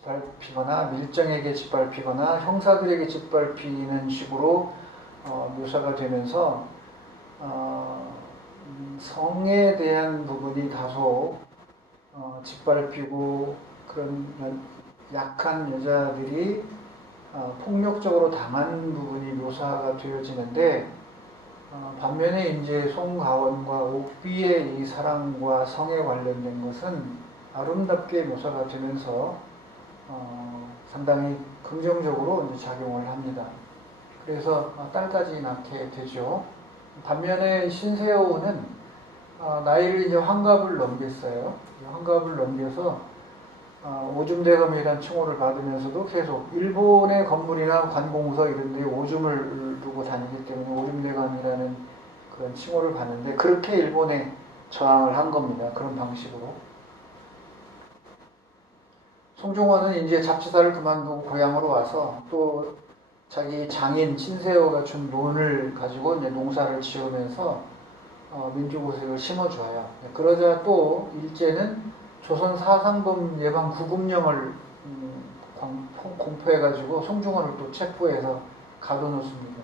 짓밟히거나 밀정에게 짓밟히거나 형사들에게 짓밟히는 식으로 묘사가 되면서 성에 대한 부분이 다소 짓밟히고 그런 약한 여자들이 폭력적으로 당한 부분이 묘사가 되어지는데 반면에 이제 송가원과 옥비의 이 사랑과 성에 관련된 것은 아름답게 묘사가 되면서 상당히 긍정적으로 이제 작용을 합니다. 그래서 딸까지 낳게 되죠. 반면에 신세호는 나이를 이제 환갑을 넘겼어요. 환갑을 넘겨서 오줌대감이라는 칭호를 받으면서도 계속 일본의 건물이나 관공서 이런 데 오줌을 두고 다니기 때문에 오줌대감이라는 그런 칭호를 받는데 그렇게 일본에 저항을 한 겁니다. 그런 방식으로. 송중원은 이제 잡지사를 그만두고 고향으로 와서 또 자기 장인 신세호가 준 논을 가지고 이제 농사를 지으면서 민주고색을 심어줘요. 그러자 또 일제는 조선 사상범 예방 구금령을 공포해가지고 송중원을 또 체포해서 가둬놓습니다.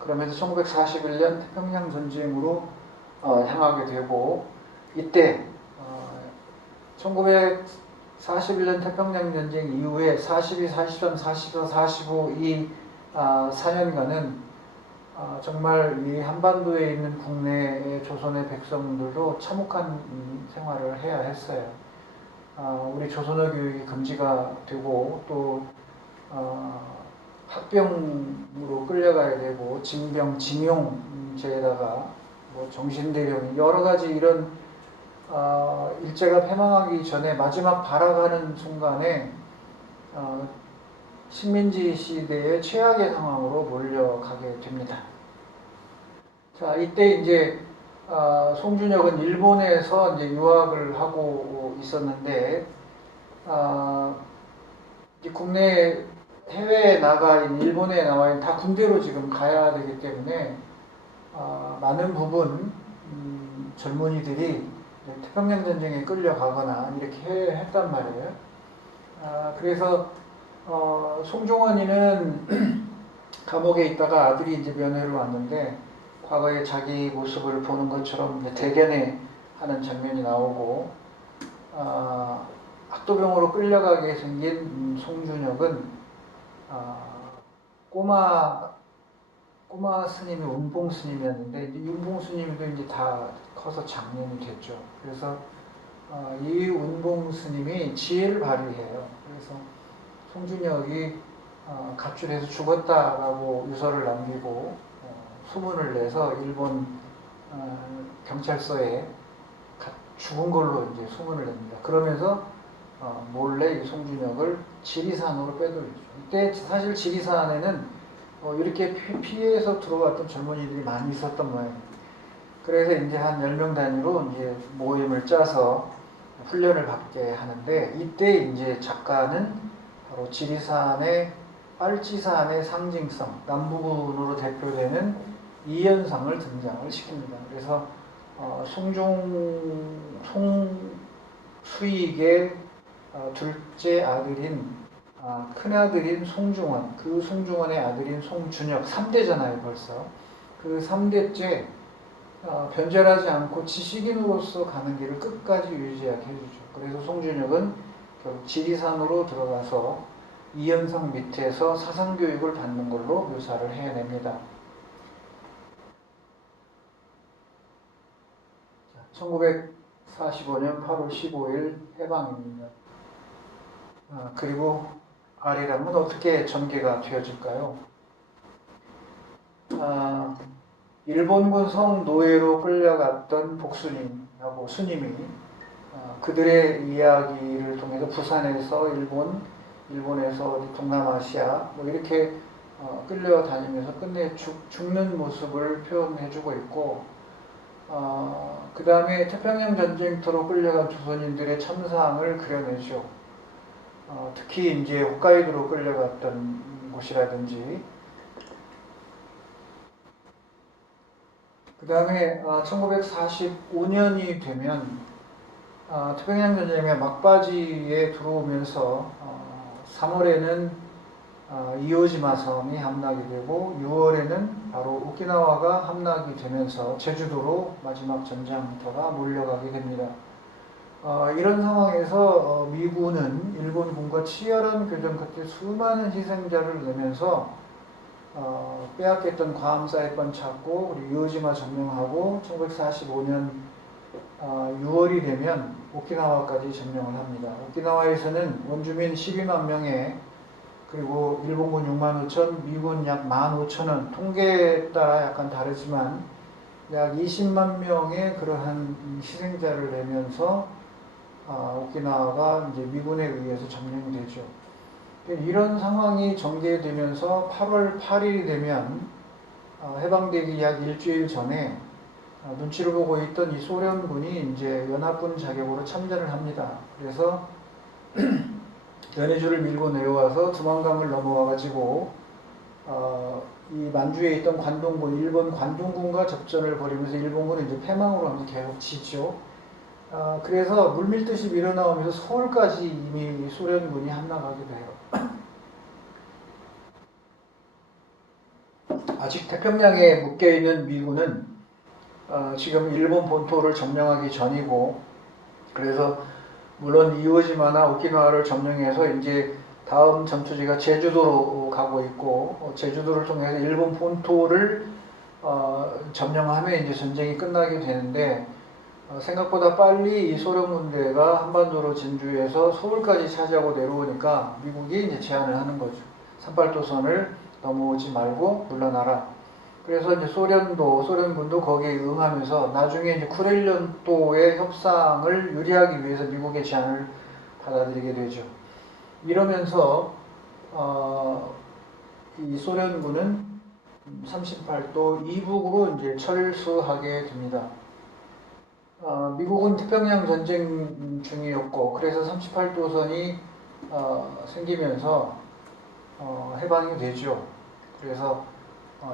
그러면서 1941년 태평양 전쟁으로 향하게 되고 이때 1941년 태평양 전쟁 이후에 42, 43, 44, 45 이 4년간은 정말 이 한반도에 있는 국내의 조선의 백성들도 참혹한 생활을 해야 했어요. 우리 조선어 교육이 금지가 되고 또 학병으로 끌려가야 되고 징병, 징용죄에다가 뭐 정신대령 여러 가지 이런 일제가 패망하기 전에 마지막 발악하는 순간에 식민지 시대의 최악의 상황으로 몰려가게 됩니다. 자, 이때 이제 송준혁은 일본에서 이제 유학을 하고 있었는데 국내 해외에 나가 있는 일본에 나와 있는 다 군대로 지금 가야 되기 때문에 많은 부분 젊은이들이 태평양 전쟁에 끌려가거나 이렇게 했단 말이에요. 그래서 송중원이는 감옥에 있다가 아들이 이제 면회를 왔는데 과거에 자기 모습을 보는 것처럼 대견해 하는 장면이 나오고 학도병으로 끌려가게 생긴 송준혁은 꼬마 스님이 운봉 스님이었는데 운봉 스님도 이제 다 커서 장년이 됐죠. 그래서 이 운봉 스님이 지혜를 발휘해요. 그래서 송준혁이 가출해서 죽었다라고 유서를 남기고 소문을 내서 일본 경찰서에 죽은 걸로 이제 소문을 냅니다. 그러면서 몰래 이 송준혁을 지리산으로 빼돌리죠. 이때 사실 지리산에는 이렇게 피해서 들어왔던 젊은이들이 많이 있었던 모양이에요. 그래서 이제 한 10명 단위로 이제 모임을 짜서 훈련을 받게 하는데 이때 이제 작가는 바로 지리산의 빨치산의 상징성, 남부군으로 대표되는 이연상을 등장을 시킵니다. 그래서 송수익의 둘째 아들인 큰아들인 송중원, 그 송중원의 아들인 송준혁 3대잖아요 벌써. 그 3대째 변절하지 않고 지식인으로서 가는 길을 끝까지 유지하게 해주죠. 그래서 송준혁은 결국 지리산으로 들어가서 이연상 밑에서 사상교육을 받는 걸로 묘사를 해냅니다. 1945년 8월 15일 해방입니다. 그리고 아리랑은 어떻게 전개가 되어질까요? 일본군 성노예로 끌려갔던 복수님하고 수님이 그들의 이야기를 통해서 부산에서 일본에서 동남아시아 뭐 이렇게 끌려다니면서 끝내 죽는 모습을 표현해주고 있고 그 다음에 태평양 전쟁터로 끌려간 조선인들의 참상을 그려내죠. 특히 이제 홋카이도로 끌려갔던 곳이라든지 그 다음에 1945년이 되면 태평양 전쟁의 막바지에 들어오면서 3월에는 이오지마 섬이 함락이 되고 6월에는 바로 오키나와가 함락이 되면서 제주도로 마지막 전장터가 몰려가게 됩니다. 이런 상황에서 미군은 일본군과 치열한 교전 끝에 수많은 희생자를 내면서 빼앗겼던 괌 사이판 찾고 그리고 이오지마 점령하고 1945년 6월이 되면 오키나와까지 점령을 합니다. 오키나와에서는 원주민 12만 명에 그리고 일본군 6만 5천, 미군 약 15,000원, 통계에 따라 약간 다르지만 약 20만 명의 그러한 희생자를 내면서 오키나와가 이제 미군에 의해서 점령이 되죠. 이런 상황이 전개되면서 8월 8일이 되면 해방되기 약 일주일 전에 눈치를 보고 있던 이 소련군이 이제 연합군 자격으로 참전을 합니다. 그래서 연해주를 밀고 내려와서 두만강을 넘어와가지고 이 만주에 있던 관동군, 일본 관동군과 접전을 벌이면서 일본군은 이제 패망으로 하면서 계속 지죠. 그래서 물밀듯이 밀어나오면서 서울까지 이미 소련군이 함락하게 돼요. 아직 태평양에 묶여있는 미군은 지금 일본 본토를 점령하기 전이고, 그래서 물론 이오지마나 오키나와를 점령해서 이제 다음 전투지가 제주도로 가고 있고, 제주도를 통해서 일본 본토를 점령하면 이제 전쟁이 끝나게 되는데, 생각보다 빨리 이 소련 군대가 한반도로 진주해서 서울까지 차지하고 내려오니까 미국이 이제 제안을 하는 거죠. 38도선을 넘어오지 말고 물러나라. 그래서 이제 소련군도 거기에 응하면서 나중에 이제 쿠렐련도의 협상을 유리하기 위해서 미국의 제안을 받아들이게 되죠. 이러면서 이 소련군은 38도 이북으로 이제 철수하게 됩니다. 미국은 태평양 전쟁 중이었고, 그래서 38도선이 생기면서 해방이 되죠. 그래서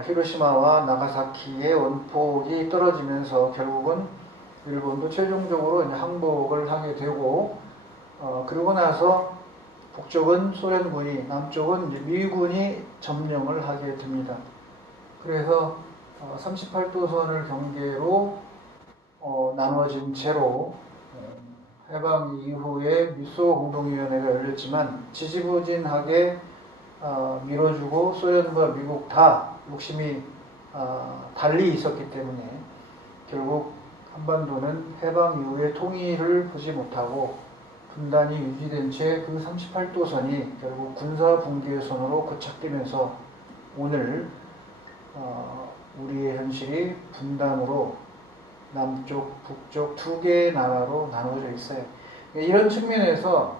히로시마와 나가사키의 원폭이 떨어지면서 결국은 일본도 최종적으로 이제 항복을 하게 되고, 그러고 나서 북쪽은 소련군이, 남쪽은 이제 미군이 점령을 하게 됩니다. 그래서 38도선을 경계로 나눠진 채로 해방 이후에 미소 공동위원회가 열렸지만 지지부진하게 밀어주고 소련과 미국 다 욕심이 달리 있었기 때문에 결국 한반도는 해방 이후에 통일을 보지 못하고 분단이 유지된 채 그 38도선이 결국 군사 붕괴선으로 고착되면서 오늘 우리의 현실이 분단으로 남쪽, 북쪽 두 개의 나라로 나눠져 있어요. 이런 측면에서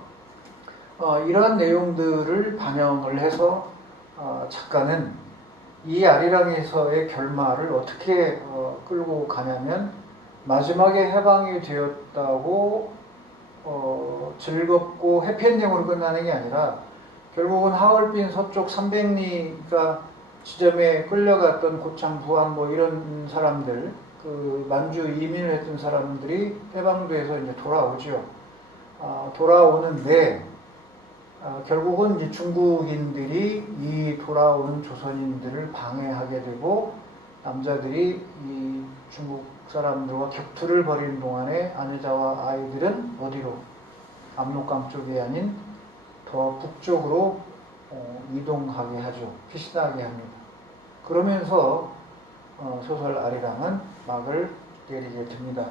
이러한 내용들을 반영을 해서 작가는 이 아리랑에서의 결말을 어떻게 끌고 가냐면 마지막에 해방이 되었다고 즐겁고 해피엔딩으로 끝나는 게 아니라 결국은 하얼빈 서쪽 300리가 지점에 끌려갔던 고창, 부안 뭐 이런 사람들, 그 만주 이민을 했던 사람들이 해방돼서 이제 돌아오죠. 돌아오는데 결국은 이제 중국인들이 이 돌아오는 조선인들을 방해하게 되고 남자들이 이 중국 사람들과 격투를 벌이는 동안에 아내자와 아이들은 어디로? 압록강 쪽이 아닌 더 북쪽으로 이동하게 하죠. 피신하게 합니다. 그러면서 소설 아리랑은 막을 내리게 됩니다.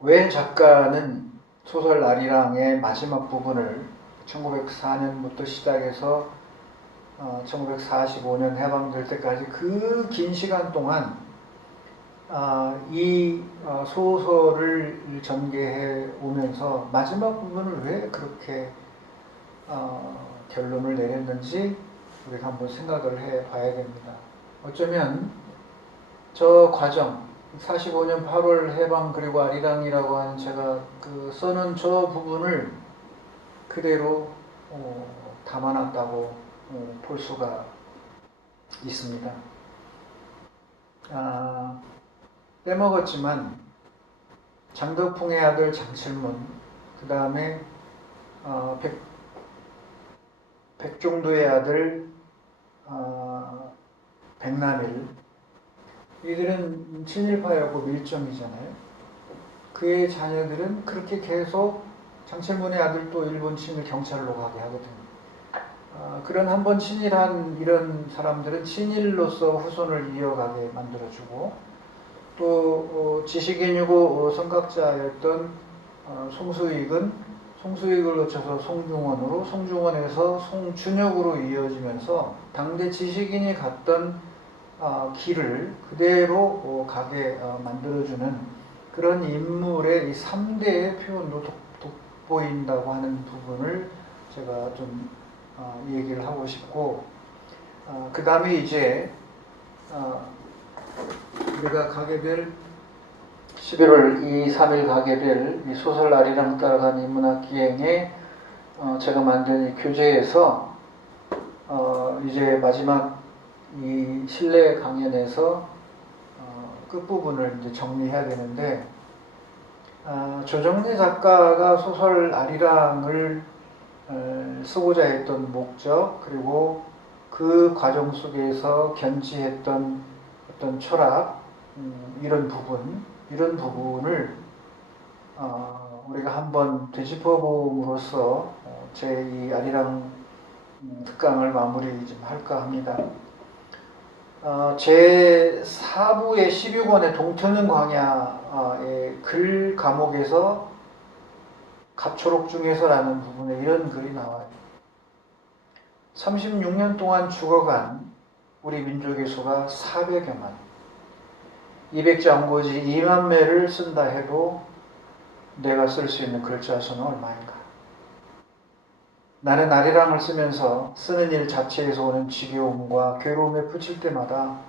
왜 작가는 소설 아리랑의 마지막 부분을 1904년부터 시작해서 1945년 해방될 때까지 그 긴 시간 동안 이 소설을 전개해 오면서 마지막 부분을 왜 그렇게 결론을 내렸는지 우리가 한번 생각을 해 봐야 됩니다. 어쩌면 저 과정 45년 8월 해방 그리고 아리랑이라고 하는 제가 써놓은 저 부분을 그대로 담아놨다고 볼 수가 있습니다. 빼먹었지만 장덕풍의 아들 장칠문, 그 다음에 백종도의 아들 백남일, 이들은 친일파하고 밀정이잖아요. 그의 자녀들은 그렇게 계속 장칠문의 아들도 일본 친일 경찰로 가게 하거든요. 그런 한번 친일한 이런 사람들은 친일로서 후손을 이어가게 만들어주고, 또 지식인이고 선각자였던 송수익은 송수익을 거쳐서 송중원으로, 송중원에서 송준혁으로 이어지면서 당대 지식인이 갔던 길을 그대로 가게 만들어주는 그런 인물의 이 3대의 표현도 돋보인다고 하는 부분을 제가 좀 얘기를 하고 싶고, 그 다음에 이제 우리가 가게 될 11월 2, 3일 가게 될 이 소설 아리랑 따라간 인문학 기행에 제가 만든 이 교재에서 이제 마지막 이 실내 강연에서 끝부분을 이제 정리해야 되는데, 조정래 작가가 소설 아리랑을 쓰고자 했던 목적, 그리고 그 과정 속에서 견지했던 어떤 철학, 이런 부분을 우리가 한번 되짚어 봄으로써 제 이 아리랑 특강을 마무리 좀 할까 합니다. 제 4부의 16권의 동트는 광야의 글 과목에서 갑초록 중에서라는 부분에 이런 글이 나와요. 36년 동안 죽어간 우리 민족의 수가 400여만, 200장고지 2만 매를 쓴다 해도 내가 쓸 수 있는 글자 수는 얼마인가? 나는 아리랑을 쓰면서 쓰는 일 자체에서 오는 지겨움과 괴로움에 부칠 때마다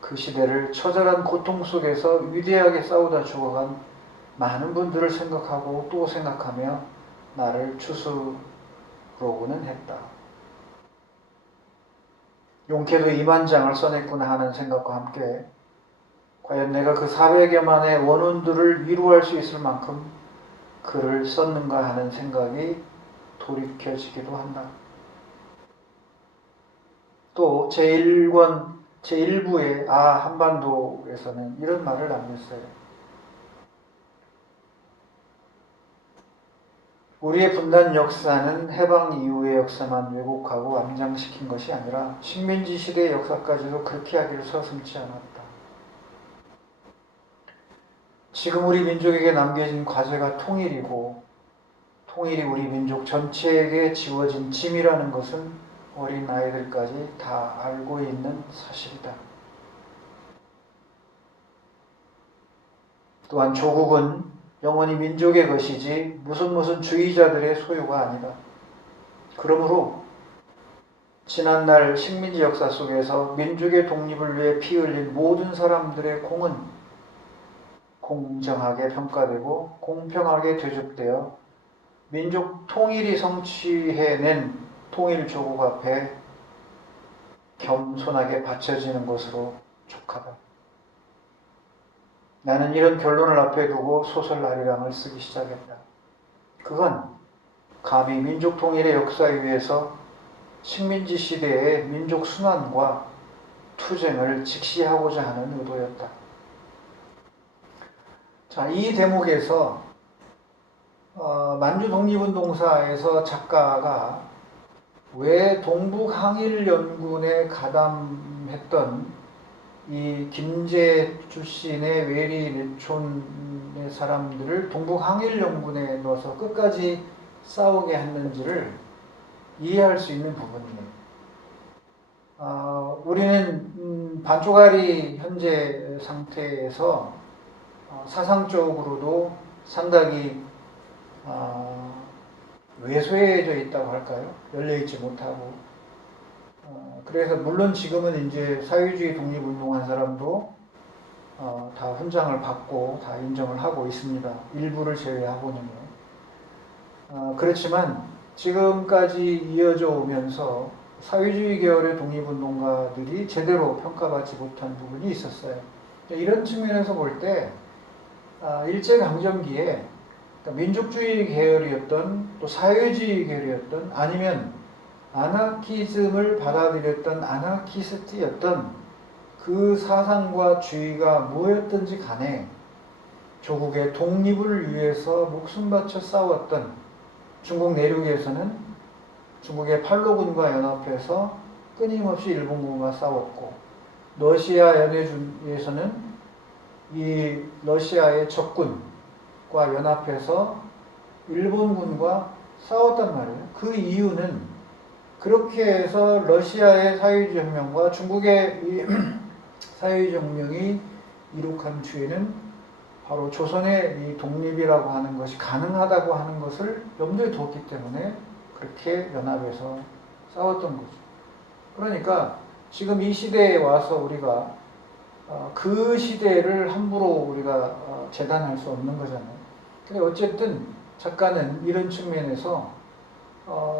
그 시대를 처절한 고통 속에서 위대하게 싸우다 죽어간 많은 분들을 생각하고 또 생각하며 나를 추스르고는 했다. 용케도 2만 장을 써냈구나 하는 생각과 함께 과연 내가 그 400여만의 원혼들을 위로할 수 있을 만큼 글을 썼는가 하는 생각이 돌이켜지기도 한다. 또 제1부의 한반도에서는 이런 말을 남겼어요. 우리의 분단 역사는 해방 이후의 역사만 왜곡하고 암장시킨 것이 아니라 식민지 시대의 역사까지도 그렇게 하기를 서슴지 않았다. 지금 우리 민족에게 남겨진 과제가 통일이고, 통일이 우리 민족 전체에게 지워진 짐이라는 것은 어린 아이들까지 다 알고 있는 사실이다. 또한 조국은 영원히 민족의 것이지 무슨 주의자들의 소유가 아니다. 그러므로 지난날 식민지 역사 속에서 민족의 독립을 위해 피 흘린 모든 사람들의 공은 공정하게 평가되고 공평하게 대접되어 민족 통일이 성취해낸 통일조국 앞에 겸손하게 바쳐지는 것으로 족하다. 나는 이런 결론을 앞에 두고 소설 아리랑을 쓰기 시작했다. 그건 감히 민족 통일의 역사에 위해서 식민지 시대의 민족 순환과 투쟁을 직시하고자 하는 의도였다. 자, 이 대목에서 만주 독립운동사에서 작가가 왜 동북항일연군에 가담했던 이 김제 출신의 외리 내촌의 사람들을 동북항일연군에 넣어서 끝까지 싸우게 했는지를 이해할 수 있는 부분이에요. 우리는 반쪽짜리 현재 상태에서 사상적으로도 상당히 외소해져 있다고 할까요? 열려있지 못하고. 그래서 물론 지금은 이제 사회주의 독립운동한 사람도 다 훈장을 받고 다 인정을 하고 있습니다. 일부를 제외하고는요. 그렇지만 지금까지 이어져 오면서 사회주의 계열의 독립운동가들이 제대로 평가받지 못한 부분이 있었어요. 이런 측면에서 볼 때 일제강점기에 민족주의 계열이었던 또 사회주의 계열이었던 아니면 아나키즘을 받아들였던 아나키스트였던 그 사상과 주의가 뭐였든지 간에 조국의 독립을 위해서 목숨 바쳐 싸웠던 중국 내륙에서는 중국의 팔로군과 연합해서 끊임없이 일본군과 싸웠고 러시아 연해주에서는 이 러시아의 적군과 연합해서 일본군과 싸웠단 말이에요. 그 이유는 그렇게 해서 러시아의 사회주의 혁명과 중국의 이 사회주의 혁명이 이룩한 뒤에는 바로 조선의 이 독립이라고 하는 것이 가능하다고 하는 것을 염두에 두었기 때문에 그렇게 연합해서 싸웠던 거죠. 그러니까 지금 이 시대에 와서 우리가 그 시대를 함부로 우리가 재단할 수 없는 거잖아요. 근데 어쨌든 작가는 이런 측면에서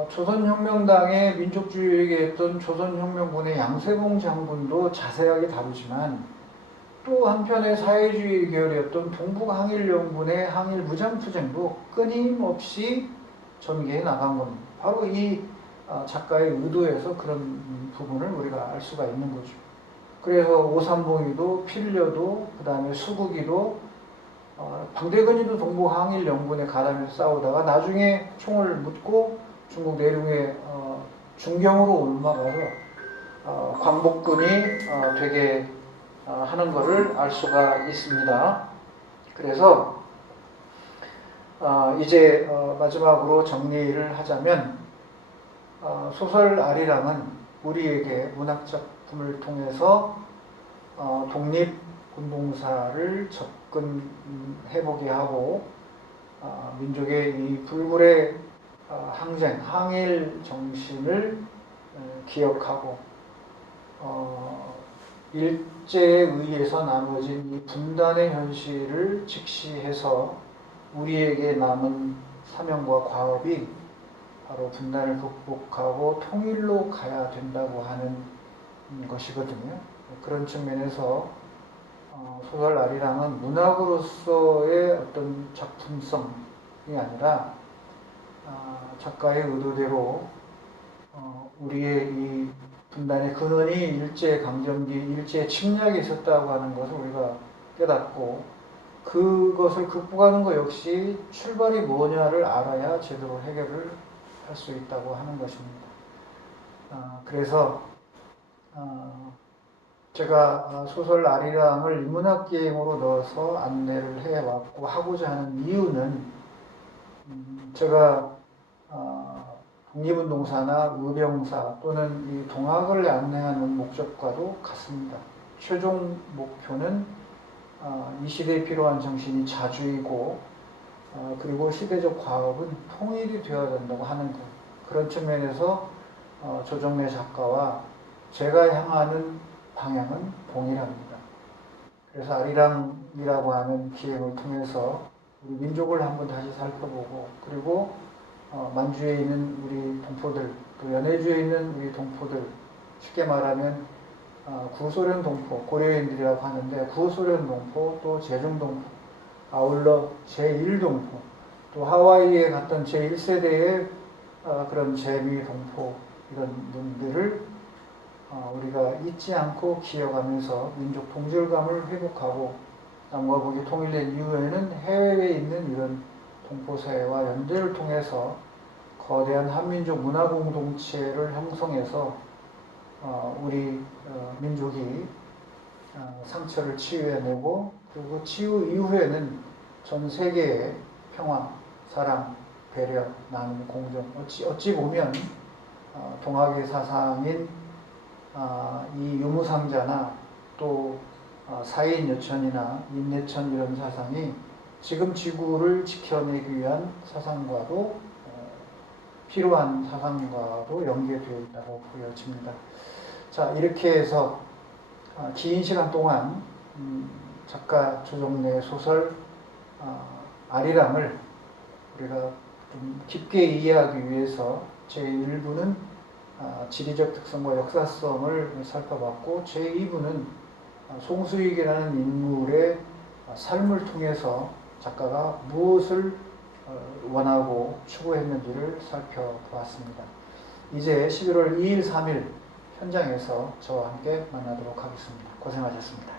조선혁명당의 민족주의에게 했던 조선혁명군의 양세봉 장군도 자세하게 다루지만 또 한편의 사회주의 계열이었던 동북항일연군의 항일 무장투쟁도 끊임없이 전개해 나간 겁니다. 바로 이 작가의 의도에서 그런 부분을 우리가 알 수가 있는 거죠. 그래서 오삼봉이도 필려도 그 다음에 수국이도 방대근이도 동북항일연군에 가담해서 싸우다가 나중에 총을 묻고 중국 내륙에 중경으로 올라가서 광복군이 되게 하는 것을 알 수가 있습니다. 그래서 이제 마지막으로 정리를 하자면 소설 아리랑은 우리에게 문학작품을 통해서 독립운동사를 접근해보게 하고 민족의 이 불굴의 항쟁, 항일 정신을 기억하고 일제에 의해서 나눠진 이 분단의 현실을 직시해서 우리에게 남은 사명과 과업이 바로 분단을 극복하고 통일로 가야 된다고 하는 것이거든요. 그런 측면에서 소설 아리랑은 문학으로서의 어떤 작품성이 아니라 작가의 의도대로 우리의 이 분단의 근원이 일제강점기, 일제 침략에 있었다고 하는 것을 우리가 깨닫고 그것을 극복하는 것 역시 출발이 뭐냐를 알아야 제대로 해결을 할 수 있다고 하는 것입니다. 그래서 제가 소설 아리랑을 인문학기행으로 넣어서 안내를 해왔고 하고자 하는 이유는 제가 독립운동사나 의병사 또는 이 동학을 안내하는 목적과도 같습니다. 최종 목표는 이 시대에 필요한 정신이 자주이고 그리고 시대적 과업은 통일이 되어야 된다고 하는 것. 그런 측면에서 조정래 작가와 제가 향하는 방향은 동일합니다. 그래서 아리랑이라고 하는 기획을 통해서 우리 민족을 한번 다시 살펴보고 그리고 만주에 있는 우리 동포들 또 연해주에 있는 우리 동포들 쉽게 말하면 구소련 동포, 고려인들이라고 하는데 구소련 동포 또 제중동포 아울러 제1동포 또 하와이에 갔던 제1세대의 그런 재미 동포 이런 분들을 우리가 잊지 않고 기억하면서 민족 동질감을 회복하고 남과 북이 통일된 이후에는 해외에 있는 이런 동포사회와 연대를 통해서 거대한 한민족 문화 공동체를 형성해서 우리 민족이 상처를 치유해내고 그리고 치유 이후에는 전 세계의 평화, 사랑, 배려, 나눔, 공정 어찌 보면 동학의 사상인 이 유무상자나 또 사인여천이나 인내천 이런 사상이 지금 지구를 지켜내기 위한 사상과도 필요한 사상과도 연계되어 있다고 보여집니다. 자, 이렇게 해서 긴 시간 동안 작가 조정래의 소설 아리랑을 우리가 좀 깊게 이해하기 위해서 제1부는 지리적 특성과 역사성을 살펴봤고 제2부는 송수익이라는 인물의 삶을 통해서 작가가 무엇을 원하고 추구했는지를 살펴보았습니다. 이제 11월 2일, 3일 현장에서 저와 함께 만나도록 하겠습니다. 고생하셨습니다.